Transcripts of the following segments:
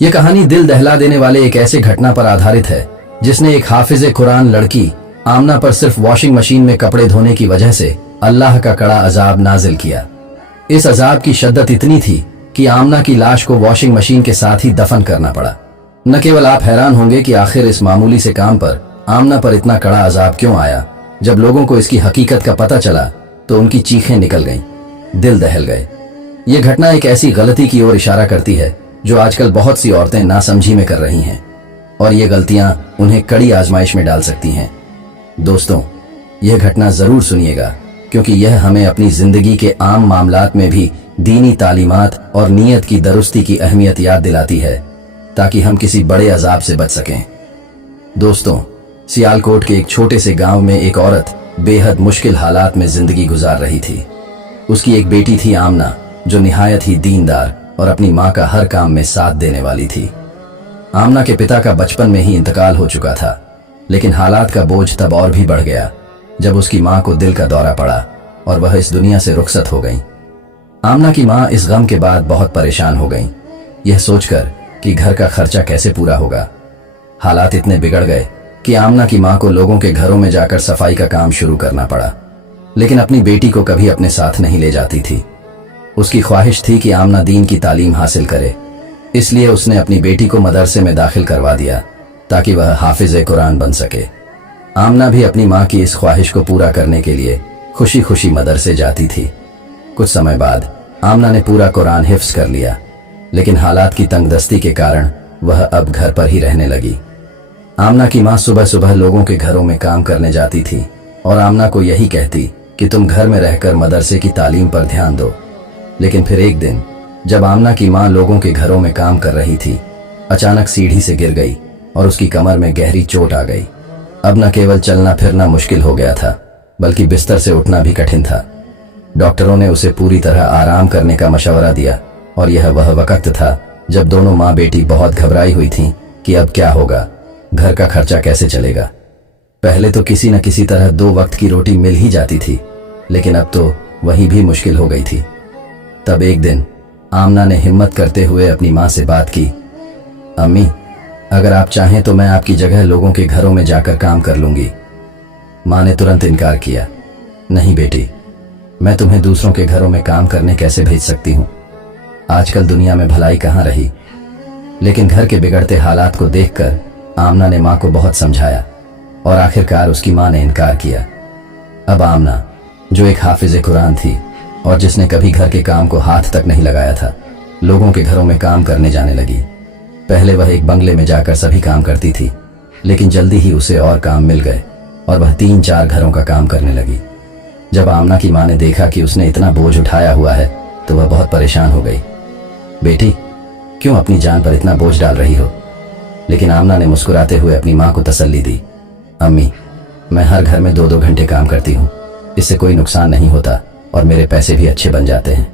ये कहानी दिल दहला देने वाले एक ऐसे घटना पर आधारित है जिसने एक हाफिज कुरान लड़की आमना पर सिर्फ वॉशिंग मशीन में कपड़े धोने की वजह से अल्लाह का कड़ा अजाब नाजिल किया। इस अजाब की शद्दत इतनी थी कि आमना की लाश को वॉशिंग मशीन के साथ ही दफन करना पड़ा। न केवल आप हैरान होंगे कि आखिर इस मामूली से काम पर आमना पर इतना कड़ा अजाब क्यों आया। जब लोगों को इसकी हकीकत का पता चला तो उनकी चीखें निकल गईं, दिल दहल गए। ये घटना एक ऐसी गलती की ओर इशारा करती है जो आजकल बहुत सी औरतें नासमझी में कर रही हैं और ये गलतियां उन्हें कड़ी आजमाइश में डाल सकती हैं। दोस्तों, यह घटना जरूर सुनिएगा क्योंकि यह हमें अपनी जिंदगी के आम मामलात में भी दीनी तालीमात और नीयत की दुरुस्ती की अहमियत याद दिलाती है ताकि हम किसी बड़े अजाब से बच सकें। दोस्तों, सियालकोट के एक छोटे से गांव में एक औरत बेहद मुश्किल हालात में जिंदगी गुजार रही थी। उसकी एक बेटी थी आमना जो निहायत ही दीनदार और अपनी माँ का हर काम में साथ देने वाली थी। आमना के पिता का बचपन में ही इंतकाल हो चुका था, लेकिन हालात का बोझ तब और भी बढ़ गया जब उसकी माँ को दिल का दौरा पड़ा और वह इस दुनिया से रुखसत हो गई। आमना की माँ इस गम के बाद बहुत परेशान हो गई, यह सोचकर कि घर का खर्चा कैसे पूरा होगा। हालात इतने बिगड़ गए कि आमना की माँ को लोगों के घरों में जाकर सफाई का काम शुरू करना पड़ा, लेकिन अपनी बेटी को कभी अपने साथ नहीं ले जाती थी। उसकी ख्वाहिश थी कि आमना दीन की तालीम हासिल करे, इसलिए उसने अपनी बेटी को मदरसे में दाखिल करवा दिया ताकि वह हाफिज कुरान बन सके। आमना भी अपनी माँ की इस ख्वाहिश को पूरा करने के लिए खुशी खुशी मदरसे जाती थी। कुछ समय बाद आमना ने पूरा कुरान हिफ्ज कर लिया, लेकिन हालात की तंगदस्ती के कारण वह अब घर पर ही रहने लगी। आमना की माँ सुबह सुबह लोगों के घरों में काम करने जाती थी और आमना को यही कहती कि तुम घर में रहकर मदरसे की तालीम पर ध्यान दो। लेकिन फिर एक दिन जब आमना की माँ लोगों के घरों में काम कर रही थी, अचानक सीढ़ी से गिर गई और उसकी कमर में गहरी चोट आ गई। अब न केवल चलना फिरना मुश्किल हो गया था, बल्कि बिस्तर से उठना भी कठिन था। डॉक्टरों ने उसे पूरी तरह आराम करने का मशवरा दिया और यह वह वक्त था जब दोनों माँ बेटी बहुत घबराई हुई थीं कि अब क्या होगा, घर का खर्चा कैसे चलेगा। पहले तो किसी न किसी तरह 2 वक्त की रोटी मिल ही जाती थी, लेकिन अब तो वही भी मुश्किल हो गई थी। तब एक दिन आमना ने हिम्मत करते हुए अपनी माँ से बात की, अम्मी, अगर आप चाहें तो मैं आपकी जगह लोगों के घरों में जाकर काम कर लूंगी। माँ ने तुरंत इनकार किया, नहीं बेटी, मैं तुम्हें दूसरों के घरों में काम करने कैसे भेज सकती हूँ। आजकल दुनिया में भलाई कहाँ रही। लेकिन घर के बिगड़ते हालात को देखकर आमना ने माँ को बहुत समझाया और आखिरकार उसकी माँ ने इनकार किया। अब आमना, जो एक हाफिज कुरान थी और जिसने कभी घर के काम को हाथ तक नहीं लगाया था, लोगों के घरों में काम करने जाने लगी। पहले वह एक बंगले में जाकर सभी काम करती थी, लेकिन जल्दी ही उसे और काम मिल गए और वह 3-4 घरों का काम करने लगी। जब आमना की माँ ने देखा कि उसने इतना बोझ उठाया हुआ है तो वह बहुत परेशान हो गई। बेटी, क्यों अपनी जान पर इतना बोझ डाल रही हो। लेकिन आमना ने मुस्कुराते हुए अपनी माँ को तसल्ली दी, अम्मी, मैं हर घर में 2-2 घंटे काम करती हूँ, इससे कोई नुकसान नहीं होता और मेरे पैसे भी अच्छे बन जाते हैं।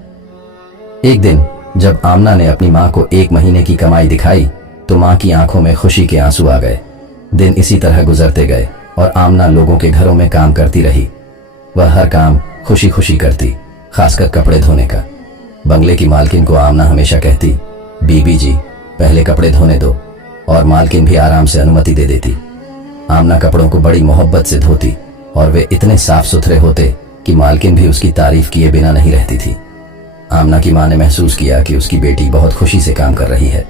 एक दिन जब आमना ने अपनी माँ को 1 महीने की कमाई दिखाई तो माँ की आंखों में खुशी के आंसू आ गए। दिन इसी तरह गुजरते गए और आमना लोगों के घरों में काम करती रही। वह हर काम खुशी खुशी करती, खासकर कपड़े धोने का। बंगले की मालकिन को आमना हमेशा कहती, बीबी जी, पहले कपड़े धोने दो, और मालकिन भी आराम से अनुमति दे देती। आमना कपड़ों को बड़ी मोहब्बत से धोती और वे इतने साफ सुथरे होते कि मालकिन भी उसकी तारीफ किए बिना नहीं रहती थी। आमना की माँ ने महसूस किया कि उसकी बेटी बहुत खुशी से काम कर रही है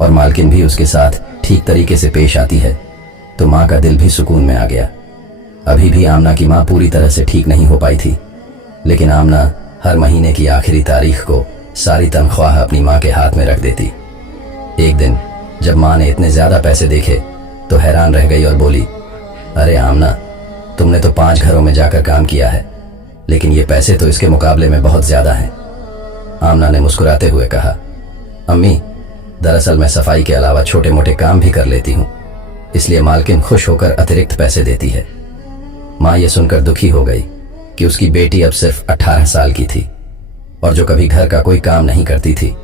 और मालकिन भी उसके साथ ठीक तरीके से पेश आती है, तो माँ का दिल भी सुकून में आ गया। अभी भी आमना की माँ पूरी तरह से ठीक नहीं हो पाई थी, लेकिन आमना हर महीने की आखिरी तारीख को सारी तनख्वाह अपनी माँ के हाथ में रख देती। एक दिन जब माँ ने इतने ज्यादा पैसे देखे तो हैरान रह गई और बोली, अरे आमना, तुमने तो 5 घरों में जाकर काम किया है, लेकिन ये पैसे तो इसके मुकाबले में बहुत ज्यादा हैं। आमना ने मुस्कुराते हुए कहा, अम्मी, दरअसल मैं सफाई के अलावा छोटे मोटे काम भी कर लेती हूँ, इसलिए मालकिन खुश होकर अतिरिक्त पैसे देती है। माँ ये सुनकर दुखी हो गई कि उसकी बेटी अब सिर्फ 18 साल की थी और जो कभी घर का कोई काम नहीं करती थी,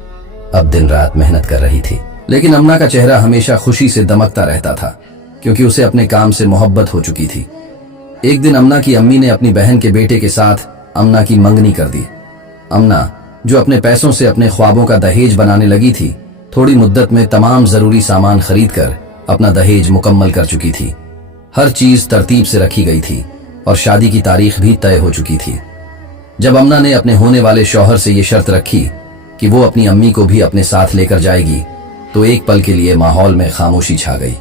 अब दिन रात मेहनत कर रही थी। लेकिन अम्ना का चेहरा हमेशा खुशी से दमकता रहता था क्योंकि उसे अपने काम से मोहब्बत हो चुकी थी। एक दिन अम्ना की अम्मी ने अपनी बहन के बेटे के साथ अम्ना की मंगनी कर दी। अम्ना, जो अपने पैसों से अपने ख्वाबों का दहेज बनाने लगी थी, थोड़ी मुद्दत में तमाम जरूरी सामान खरीद कर अपना दहेज मुकम्मल कर चुकी थी। हर चीज तरतीब से रखी गई थी और शादी की तारीख भी तय हो चुकी थी। जब अमना ने अपने होने वाले शौहर से ये शर्त रखी कि वो अपनी अम्मी को भी अपने साथ लेकर जाएगी, तो एक पल के लिए माहौल में खामोशी छा गई।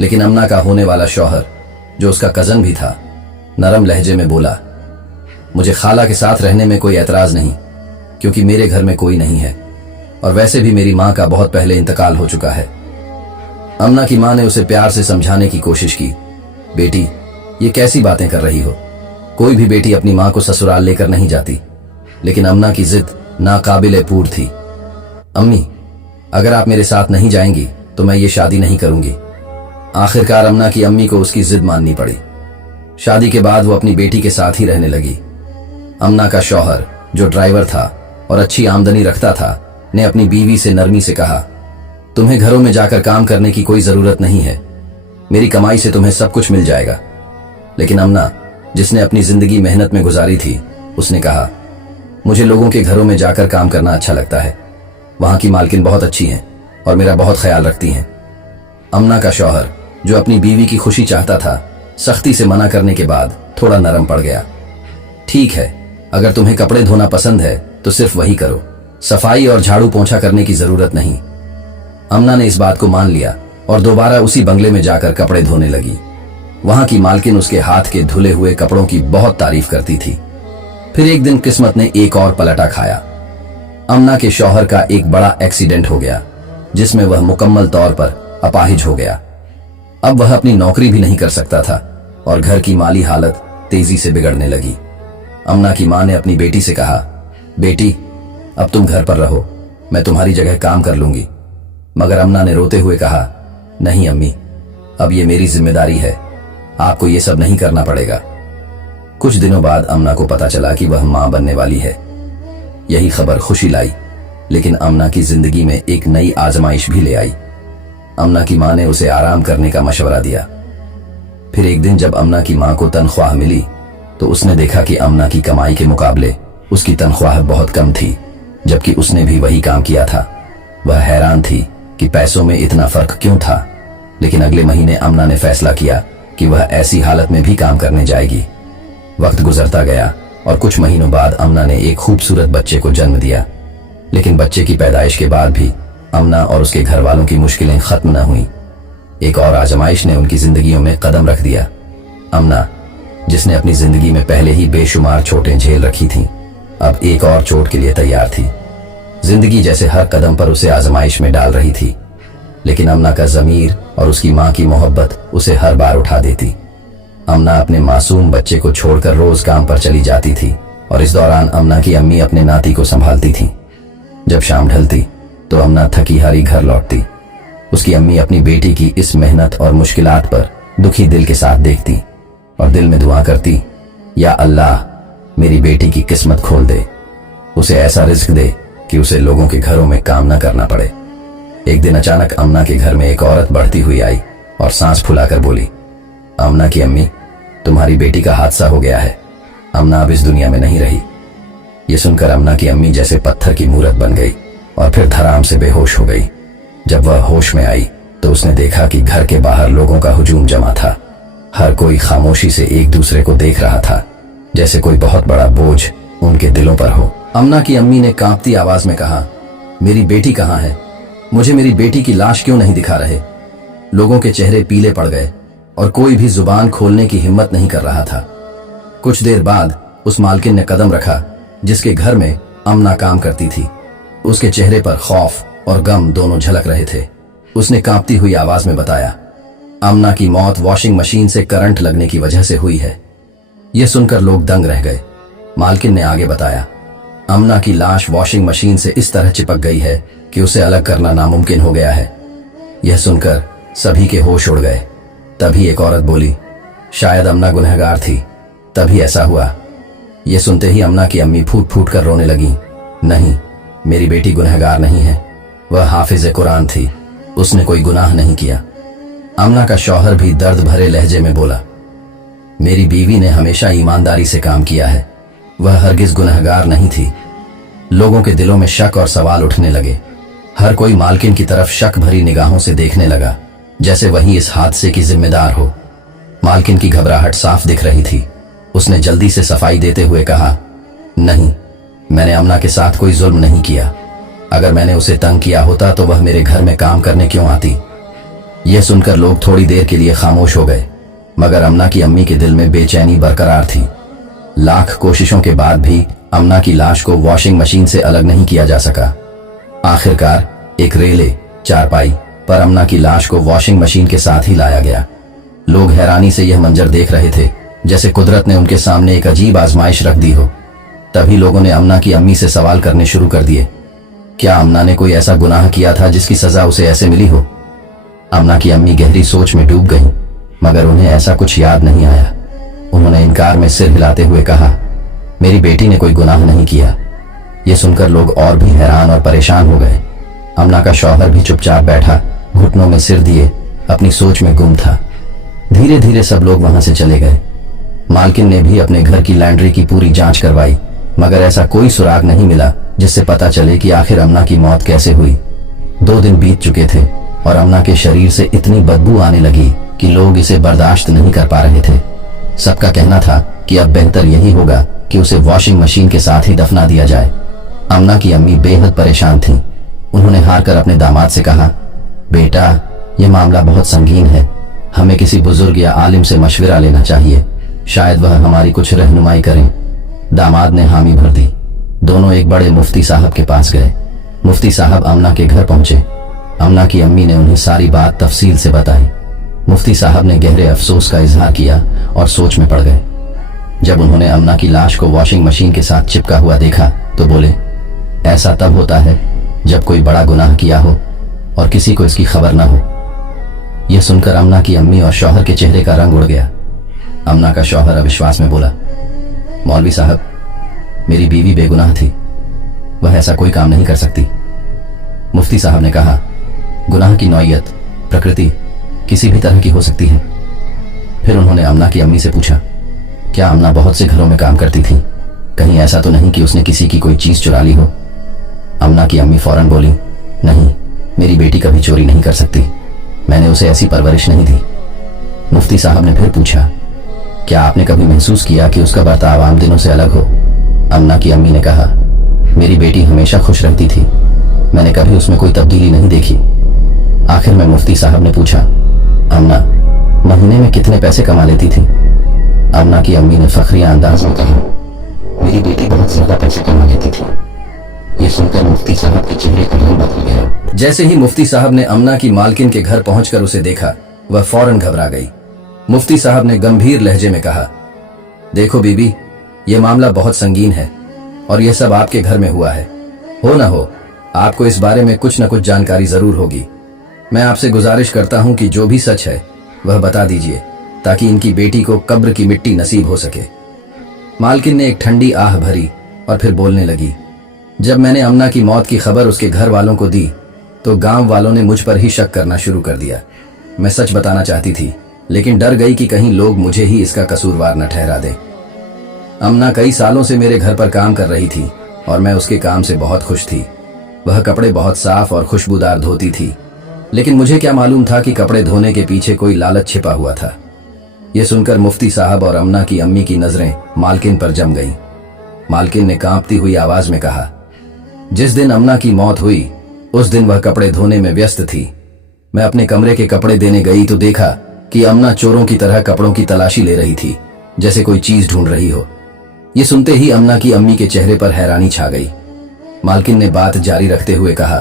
लेकिन अमना का होने वाला शौहर, जो उसका कजन भी था, नरम लहजे में बोला, मुझे खाला के साथ रहने में कोई एतराज नहीं, क्योंकि मेरे घर में कोई नहीं है और वैसे भी मेरी माँ का बहुत पहले इंतकाल हो चुका है। अमना की माँ ने उसे प्यार से समझाने की कोशिश की, बेटी ये कैसी बातें कर रही हो, कोई भी बेटी अपनी माँ को ससुराल लेकर नहीं जाती। लेकिन अमना की जिद नाकाबिले पूर थी। अम्मी, अगर आप मेरे साथ नहीं जाएंगी तो मैं ये शादी नहीं करूंगी। आखिरकार अमना की अम्मी को उसकी जिद माननी पड़ी। शादी के बाद वो अपनी बेटी के साथ ही रहने लगी। अमना का शौहर, जो ड्राइवर था और अच्छी आमदनी रखता था, ने अपनी बीवी से नरमी से कहा, तुम्हें घरों में जाकर काम करने की कोई जरूरत नहीं है, मेरी कमाई से तुम्हें सब कुछ मिल जाएगा। लेकिन अमना, जिसने अपनी जिंदगी मेहनत में गुजारी थी, उसने कहा, मुझे लोगों के घरों में जाकर काम करना अच्छा लगता है, वहां की मालकिन बहुत अच्छी हैं और मेरा बहुत ख्याल रखती हैं। अमना का शौहर, जो अपनी बीवी की खुशी चाहता था, सख्ती से मना करने के बाद थोड़ा नरम पड़ गया। ठीक है, अगर तुम्हें कपड़े धोना पसंद है तो सिर्फ वही करो, सफाई और झाड़ू पोंछा करने की जरूरत नहीं। अमना ने इस बात को मान लिया और दोबारा उसी बंगले में जाकर कपड़े धोने लगी। वहां की मालकिन उसके हाथ के धुले हुए कपड़ों की बहुत तारीफ करती थी। फिर एक दिन किस्मत ने एक और पलटा खाया। अमना के शौहर का एक बड़ा एक्सीडेंट हो गया, जिसमें वह मुकम्मल तौर पर अपाहिज हो गया। अब वह अपनी नौकरी भी नहीं कर सकता था और घर की माली हालत तेजी से बिगड़ने लगी। अमना की मां ने अपनी बेटी से कहा, बेटी अब तुम घर पर रहो, मैं तुम्हारी जगह काम कर लूंगी। मगर अमना ने रोते हुए कहा, नहीं अम्मी, अब ये मेरी जिम्मेदारी है, आपको ये सब नहीं करना पड़ेगा। कुछ दिनों बाद अमना को पता चला कि वह मां बनने वाली है। यही खबर खुशी लाई, लेकिन अमना की जिंदगी में एक नई आजमाइश भी ले आई। अमना की मां ने उसे आराम करने का मशवरा दिया। फिर एक दिन जब अमना की मां को तनख्वाह मिली तो उसने देखा कि अमना की कमाई के मुकाबले उसकी तनख्वाह बहुत कम थी, जबकि उसने भी वही काम किया था। वह हैरान थी कि पैसों में इतना फर्क क्यों था। लेकिन अगले महीने अमना ने फैसला किया कि वह ऐसी हालत में भी काम करने जाएगी। वक्त गुजरता गया और कुछ महीनों बाद अमना ने एक खूबसूरत बच्चे को जन्म दिया। लेकिन बच्चे की पैदाइश के बाद भी अमना और उसके घर वालों की मुश्किलें खत्म न हुई। एक और आजमाइश ने उनकी जिंदगियों में कदम रख दिया। अमना, जिसने अपनी जिंदगी में पहले ही बेशुमार चोटें झेल रखी थीं, अब एक और चोट के लिए तैयार थी। जिंदगी जैसे हर कदम पर उसे आजमाइश में डाल रही थी, लेकिन अमना का ज़मीर और उसकी मां की मोहब्बत उसे हर बार उठा देती। अमना अपने मासूम बच्चे को छोड़कर रोज काम पर चली जाती थी और इस दौरान अमना की अम्मी अपने नाती को संभालती थी। जब शाम ढलती तो अमना थकी हारी घर लौटती। उसकी अम्मी अपनी बेटी की इस मेहनत और मुश्किलात पर दुखी दिल के साथ देखती और दिल में दुआ करती, या अल्लाह, मेरी बेटी की किस्मत खोल दे, उसे ऐसा रिस्क दे कि उसे लोगों के घरों में काम न करना पड़े। एक दिन अचानक अमना के घर में एक औरत बढ़ती हुई आई और सांस फुलाकर बोली, अमना की अम्मी, तुम्हारी बेटी का हादसा हो गया है, अमना अब इस दुनिया में नहीं रही। ये सुनकर अमना की अम्मी जैसे पत्थर की मूरत बन गई और फिर धड़ाम से बेहोश हो गई। जब वह होश में आई तो उसने देखा कि घर के बाहर लोगों का हुजूम जमा था। हर कोई खामोशी से एक दूसरे को देख रहा था, जैसे कोई बहुत बड़ा बोझ उनके दिलों पर हो। अमना की अम्मी ने कांपती आवाज में कहा, मेरी बेटी कहाँ है? मुझे मेरी बेटी की लाश क्यों नहीं दिखा रहे? लोगों के चेहरे पीले पड़ गए और कोई भी जुबान खोलने की हिम्मत नहीं कर रहा था। कुछ देर बाद उस मालकिन ने कदम रखा जिसके घर में अमना काम करती थी। उसके चेहरे पर खौफ और गम दोनों झलक रहे थे। उसने कांपती हुई आवाज में बताया, अमना की मौत वॉशिंग मशीन से करंट लगने की वजह से हुई है। यह सुनकर लोग दंग रह गए। मालकिन ने आगे बताया, अमना की लाश वॉशिंग मशीन से इस तरह चिपक गई है कि उसे अलग करना नामुमकिन हो गया है। यह सुनकर सभी के होश उड़ गए। तभी एक औरत बोली, शायद अमना गुनहगार थी, तभी ऐसा हुआ। यह सुनते ही अमना की अम्मी फूट फूट कर रोने लगी। नहीं, मेरी बेटी गुनहगार नहीं है, वह हाफिज कुरान थी, उसने कोई गुनाह नहीं किया। अमना का शौहर भी दर्द भरे लहजे में बोला, मेरी बीवी ने हमेशा ईमानदारी से काम किया है, वह हरगिज गुनहगार नहीं थी। लोगों के दिलों में शक और सवाल उठने लगे। हर कोई मालकिन की तरफ शक भरी निगाहों से देखने लगा, जैसे वही इस हादसे की जिम्मेदार हो। मालकिन की घबराहट साफ दिख रही थी। उसने जल्दी से सफाई देते हुए कहा, नहीं, मैंने अमना के साथ कोई जुल्म नहीं किया। अगर मैंने उसे तंग किया होता तो वह मेरे घर में काम करने क्यों आती। यह सुनकर लोग थोड़ी देर के लिए खामोश हो गए, मगर अमना की अम्मी के दिल में बेचैनी बरकरार थी। लाख कोशिशों के बाद भी अमना की लाश को वॉशिंग मशीन से अलग नहीं किया जा सका। आखिरकार एक रेले चारपाई पर अमना की लाश को वॉशिंग मशीन के साथ ही लाया गया। लोग हैरानी से यह मंजर देख रहे थे, जैसे कुदरत ने उनके सामने एक अजीब आजमाइश रख दी हो। तभी लोगों ने अमना की अम्मी से सवाल करने शुरू कर दिए, क्या अमना ने कोई ऐसा गुनाह किया था जिसकी सजा उसे ऐसे मिली हो। अमना की अम्मी गहरी सोच में डूब गईं, मगर उन्हें ऐसा कुछ याद नहीं आया। उन्होंने इनकार में सिर हिलाते हुए कहा, मेरी बेटी ने कोई गुनाह नहीं किया। यह सुनकर लोग और भी हैरान और परेशान हो गए। अमना का शौहर भी चुपचाप बैठा, घुटनों में सिर दिए अपनी सोच में गुम था। धीरे धीरे सब लोग वहां से चले गए। मालकिन ने भी अपने घर की लैंड्री की पूरी जांच करवाई, मगर ऐसा कोई सुराग नहीं मिला जिससे पता चले कि आखिर अमना की मौत कैसे हुई। 2 दिन बीत चुके थे और अमना के शरीर से इतनी बदबू आने लगी कि लोग इसे बर्दाश्त नहीं कर पा रहे थे। सबका कहना था कि अब बेहतर यही होगा कि उसे वॉशिंग मशीन के साथ ही दफना दिया जाए। अमना की अम्मी बेहद परेशान थीं। उन्होंने हार कर अपने दामाद से कहा, बेटा, यह मामला बहुत संगीन है। हमें किसी बुजुर्ग या आलिम से मशविरा लेना चाहिए, शायद वह हमारी कुछ रहनुमाई करें। दामाद ने हामी भर दी। दोनों एक बड़े मुफ्ती साहब के पास गए। मुफ्ती साहब अमना के घर पहुंचे। अमना की अम्मी ने उन्हें सारी बात तफसील से बताई। मुफ्ती साहब ने गहरे अफसोस का इजहार किया और सोच में पड़ गए। जब उन्होंने अमना की लाश को वॉशिंग मशीन के साथ चिपका हुआ देखा तो बोले, ऐसा तब होता है जब कोई बड़ा गुनाह किया हो और किसी को इसकी खबर न हो। यह सुनकर अमना की अम्मी और शौहर के चेहरे का रंग उड़ गया। अमना का शौहर अविश्वास में बोला, मौलवी साहब, मेरी बीवी बेगुनाह थी, वह ऐसा कोई काम नहीं कर सकती। मुफ्ती साहब ने कहा, गुनाह की नौयत, प्रकृति किसी भी तरह की हो सकती है। फिर उन्होंने अमना की अम्मी से पूछा, क्या अमना बहुत से घरों में काम करती थी, कहीं ऐसा तो नहीं कि उसने किसी की कोई चीज चुरा ली हो। अमना की अम्मी फौरन बोली, नहीं, मेरी बेटी कभी चोरी नहीं कर सकती, मैंने उसे ऐसी परवरिश नहीं दी। मुफ्ती साहब ने फिर पूछा, क्या आपने कभी महसूस किया कि उसका बर्ताव आम दिनों से अलग हो। अमना की अम्मी ने कहा, मेरी बेटी हमेशा खुश रहती थी, मैंने कभी उसमें कोई तब्दीली नहीं देखी। आखिर में मुफ्ती साहब ने पूछा, अमना महीने में कितने पैसे कमा लेती थी। अमना की अम्मी ने फखरिया अंदाज में कहा, मेरी बेटी बहुत ज्यादा पैसे कमा लेती थी। ये सुनकर मुफ्ती साहब के चेहरे का रंग बदल गया। जैसे ही मुफ्ती साहब ने अमना की मालकिन के घर पहुंचकर उसे देखा, वह फौरन घबरा गई। मुफ्ती साहब ने गंभीर लहजे में कहा, देखो बीबी, यह मामला बहुत संगीन है और यह सब आपके घर में हुआ है। हो न हो, आपको इस बारे में कुछ न कुछ जानकारी जरूर होगी। मैं आपसे गुजारिश करता हूं कि जो भी सच है वह बता दीजिए, ताकि इनकी बेटी को कब्र की मिट्टी नसीब हो सके। मालकिन ने एक ठंडी आह भरी और फिर बोलने लगी, जब मैंने अमना की मौत की खबर उसके घर वालों को दी तो गांव वालों ने मुझ पर ही शक करना शुरू कर दिया। मैं सच बताना चाहती थी, लेकिन डर गई कि कहीं लोग मुझे ही इसका कसूरवार न ठहरा दें। अमना कई सालों से मेरे घर पर काम कर रही थी और मैं उसके काम से बहुत खुश थी। वह कपड़े बहुत साफ और खुशबूदार धोती थी, लेकिन मुझे क्या मालूम था कि कपड़े धोने के पीछे कोई लालच छिपा हुआ था। यह सुनकर मुफ्ती साहब और अमना की अम्मी की नजरें मालकिन पर जम गईं। मालकिन ने कांपती हुई आवाज में कहा, जिस दिन अमना की मौत हुई उस दिन वह कपड़े धोने में व्यस्त थी। मैं अपने कमरे के कपड़े देने गई तो देखा कि अमना चोरों की तरह कपड़ों की तलाशी ले रही थी, जैसे कोई चीज ढूंढ रही हो। ये सुनते ही अमना की अम्मी के चेहरे पर हैरानी छा गई। मालकिन ने बात जारी रखते हुए कहा,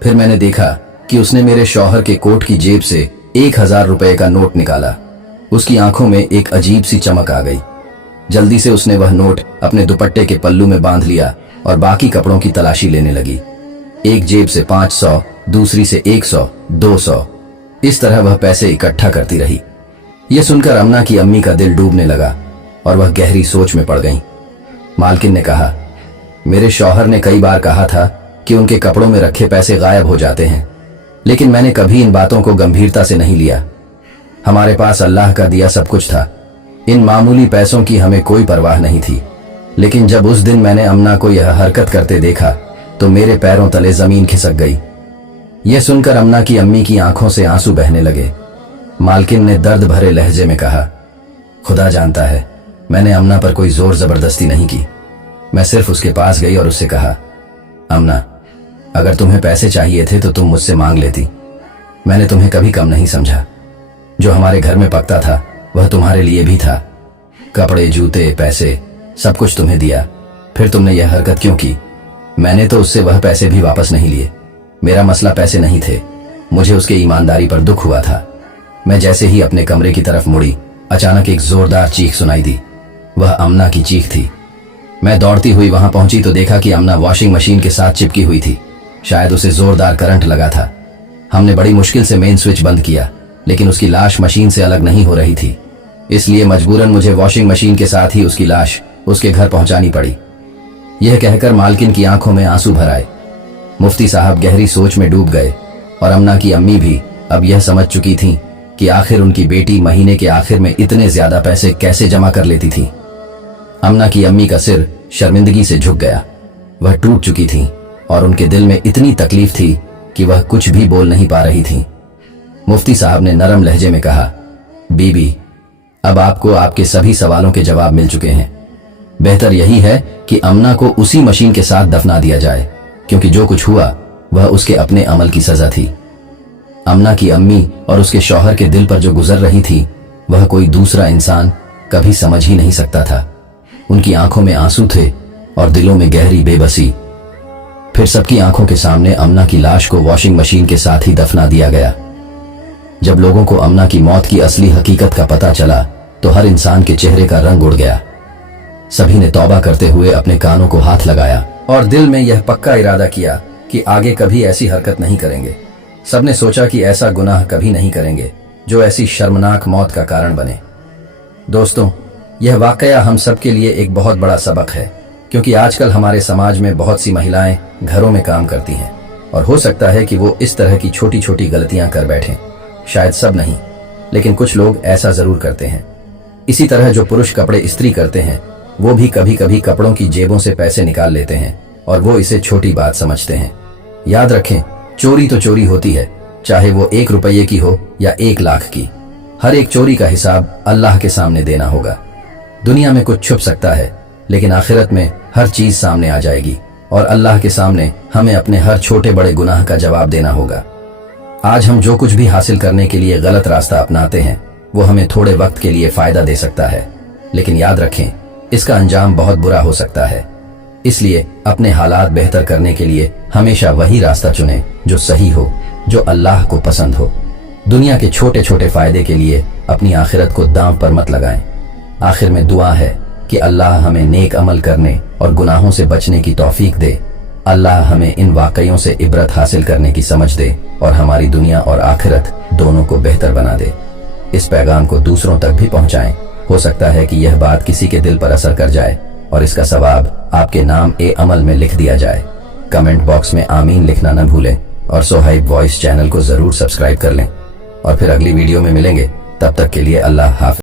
फिर मैंने देखा कि उसने मेरे शौहर के कोट की जेब से 1000 रुपए का नोट निकाला। उसकी आंखों में एक अजीब सी चमक आ गई। जल्दी से उसने वह नोट अपने दुपट्टे के पल्लू में बांध लिया और बाकी कपड़ों की तलाशी लेने लगी। एक जेब से 500, दूसरी से 100, 200, इस तरह वह पैसे इकट्ठा करती रही। यह सुनकर अमना की अम्मी का दिल डूबने लगा और वह गहरी सोच में पड़ गईं। मालकिन ने कहा, मेरे शौहर ने कई बार कहा था कि उनके कपड़ों में रखे पैसे गायब हो जाते हैं, लेकिन मैंने कभी इन बातों को गंभीरता से नहीं लिया। हमारे पास अल्लाह का दिया सब कुछ था, इन मामूली पैसों की हमें कोई परवाह नहीं थी। लेकिन जब उस दिन मैंने अमना को यह हरकत करते देखा तो मेरे पैरों तले जमीन खिसक गई। यह सुनकर अमना की अम्मी की आंखों से आंसू बहने लगे। मालकिन ने दर्द भरे लहजे में कहा, खुदा जानता है मैंने अमना पर कोई जोर जबरदस्ती नहीं की। मैं सिर्फ उसके पास गई और उससे कहा, अमना अगर तुम्हें पैसे चाहिए थे तो तुम मुझसे मांग लेती। मैंने तुम्हें कभी कम नहीं समझा। जो हमारे घर में पकता था वह तुम्हारे लिए भी था। कपड़े, जूते, पैसे सब कुछ तुम्हें दिया, फिर तुमने यह हरकत क्यों की? मैंने तो उससे वह पैसे भी वापस नहीं लिए। मेरा मसला पैसे नहीं थे, मुझे उसके ईमानदारी पर दुख हुआ था। मैं जैसे ही अपने कमरे की तरफ मुड़ी, अचानक एक जोरदार चीख सुनाई दी। वह अमना की चीख थी। मैं दौड़ती हुई वहां पहुंची तो देखा कि अमना वॉशिंग मशीन के साथ चिपकी हुई थी। शायद उसे जोरदार करंट लगा था। हमने बड़ी मुश्किल से मेन स्विच बंद किया, लेकिन उसकी लाश मशीन से अलग नहीं हो रही थी। इसलिए मजबूरन मुझे वॉशिंग मशीन के साथ ही उसकी लाश उसके घर पहुंचानी पड़ी। यह कहकर मालकिन की आंखों में आंसू भर आए। मुफ्ती साहब गहरी सोच में डूब गए और अमना की अम्मी भी अब यह समझ चुकी थीं कि आखिर उनकी बेटी महीने के आखिर में इतने ज्यादा पैसे कैसे जमा कर लेती थी। अमना की अम्मी का सिर शर्मिंदगी से झुक गया। वह टूट चुकी थी और उनके दिल में इतनी तकलीफ थी कि वह कुछ भी बोल नहीं पा रही थी। मुफ्ती साहब ने नरम लहजे में कहा, बीबी अब आपको आपके सभी सवालों के जवाब मिल चुके हैं। बेहतर यही है कि अमना को उसी मशीन के साथ दफना दिया जाए, क्योंकि जो कुछ हुआ वह उसके अपने अमल की सजा थी। अमना की अम्मी और उसके शौहर के दिल पर जो गुजर रही थी वह कोई दूसरा इंसान कभी समझ ही नहीं सकता था। उनकी आंखों में आंसू थे और दिलों में गहरी बेबसी। फिर सबकी आंखों के सामने अमना की लाश को वॉशिंग मशीन के साथ ही दफना दिया गया। जब लोगों को अमना की मौत की असली हकीकत का पता चला तो हर इंसान के चेहरे का रंग उड़ गया। सभी ने तौबा करते हुए अपने कानों को हाथ लगाया और दिल में यह पक्का इरादा किया कि आगे कभी ऐसी हरकत नहीं करेंगे। सबने सोचा कि ऐसा गुनाह कभी नहीं करेंगे जो ऐसी शर्मनाक मौत का कारण बने। दोस्तों, यह वाकया हम सबके लिए एक बहुत बड़ा सबक है, क्योंकि आजकल हमारे समाज में बहुत सी महिलाएं घरों में काम करती हैं और हो सकता है कि वो इस तरह की छोटी छोटी गलतियां कर बैठें। शायद सब नहीं, लेकिन कुछ लोग ऐसा जरूर करते हैं। इसी तरह जो पुरुष कपड़े इस्त्री करते हैं वो भी कभी कभी कपड़ों की जेबों से पैसे निकाल लेते हैं और वो इसे छोटी बात समझते हैं। याद रखें, चोरी तो चोरी होती है, चाहे वो 1 रुपये की हो या 1 लाख की। हर एक चोरी का हिसाब अल्लाह के सामने देना होगा। दुनिया में कुछ छुप सकता है, लेकिन आखिरत में हर चीज सामने आ जाएगी और अल्लाह के सामने हमें अपने हर छोटे बड़े गुनाह का जवाब देना होगा। आज हम जो कुछ भी हासिल करने के लिए गलत रास्ता अपनाते हैं वो हमें थोड़े वक्त के लिए फायदा दे सकता है, लेकिन याद रखें इसका अंजाम बहुत बुरा हो सकता है। इसलिए अपने हालात बेहतर करने के लिए हमेशा वही रास्ता चुनें जो सही हो, जो अल्लाह को पसंद हो। दुनिया के छोटे छोटे फायदे के लिए अपनी आखिरत को दांव पर मत लगाएं। आखिर में दुआ है कि अल्लाह हमें नेक अमल करने और गुनाहों से बचने की तौफीक दे। अल्लाह हमें इन वाकइयों से इबरत हासिल करने की समझ दे और हमारी दुनिया और आखिरत दोनों को बेहतर बना दे। इस पैगाम को दूसरों तक भी पहुंचाएं। हो सकता है कि यह बात किसी के दिल पर असर कर जाए और इसका सवाब आपके नाम ए अमल में लिख दिया जाए। कमेंट बॉक्स में आमीन लिखना न भूलें और सोहाइब वॉइस चैनल को जरूर सब्सक्राइब कर लें। और फिर अगली वीडियो में मिलेंगे, तब तक के लिए अल्लाह हाफ़िज़।